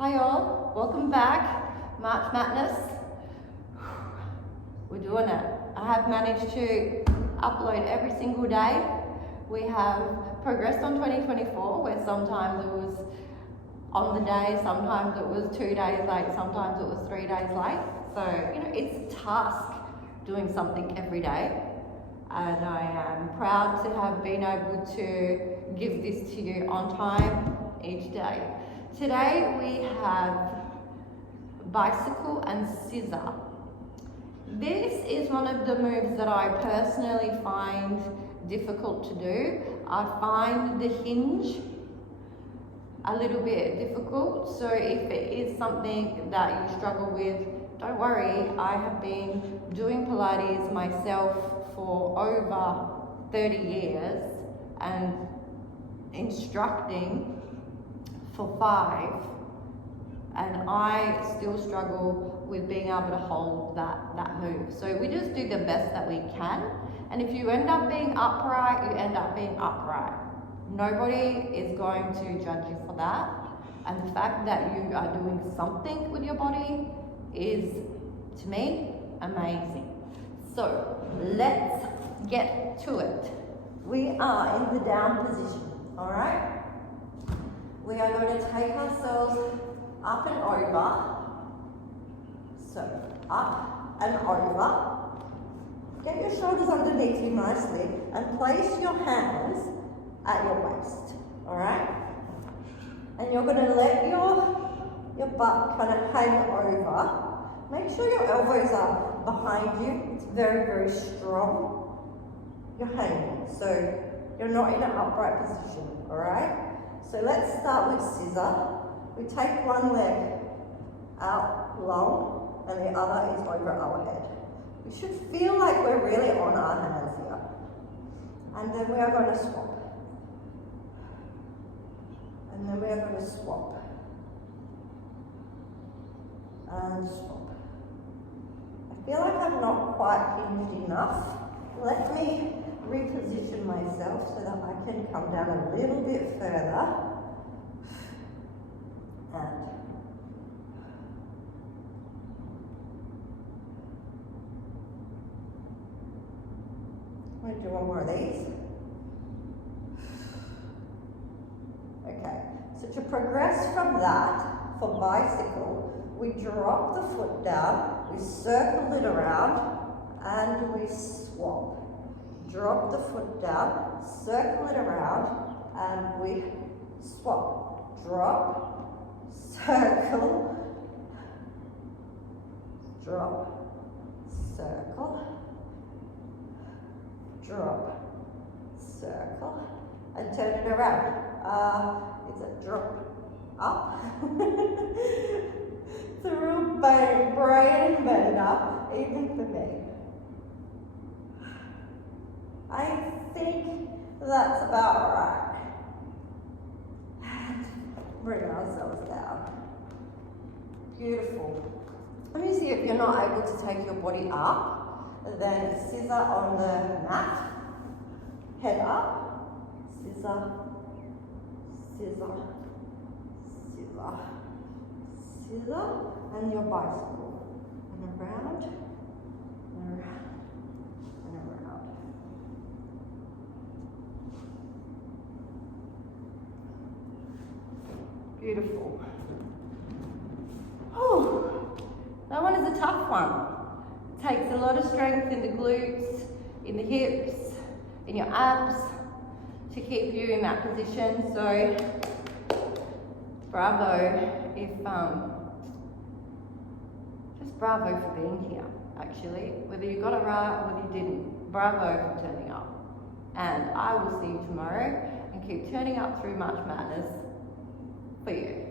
Hi all, welcome back. March Madness. We're doing it. I have managed to upload every single day. We have progressed on 2024 where sometimes it was on the day, sometimes it was 2 days late, sometimes it was 3 days late. So, it's a task doing something every day. And I am proud to have been able to give this to you on time each day. Today we have bicycle and scissor. This is one of the moves that I personally find difficult to do. I find the hinge a little bit difficult, so if it is something that you struggle with, don't worry. I have been doing Pilates myself for over 30 years and instructing for 5, and I still struggle with being able to hold that move. So we just do the best that we can, and if you end up being upright, you end up being upright. Nobody is going to judge you for that, and the fact that you are doing something with your body is, to me, amazing. So let's get to it. We are in the down position, all right? We are going to take ourselves up and over. So up and over. Get your shoulders underneath you nicely and place your hands at your waist, all right? And you're going to let your butt kind of hang over. Make sure your elbows are behind you. It's very, very strong. You're hanging, so you're not in an upright position, all right? So let's start with scissor. We take one leg out long and the other is over our head. We should feel like we're really on our hands here. And then we are going to swap. And then we are going to swap. And swap. I feel like I'm not quite hinged enough. Let me reposition myself so that I can come down a little bit further. And I'm going to do one more of these. Okay, so to progress from that, for bicycle, we drop the foot down, we circle it around, and we swap. Drop the foot down, circle it around, and we swap. Drop, circle, drop, circle, drop, circle, and turn it around. It's a drop up. It's a real brain bender, even for me. I think that's about right. And bring ourselves down. Beautiful. Let me see if you're not able to take your body up. Then scissor on the mat. Head up. Scissor. Scissor. Scissor. Scissor. And your bicycle. And around. And around. Beautiful. Oh, that one is a tough one. It takes a lot of strength in the glutes, in the hips, in your abs to keep you in that position. So, bravo just bravo for being here, actually. Whether you got it right or whether you didn't, bravo for turning up. And I will see you tomorrow and keep turning up through March Madness for you.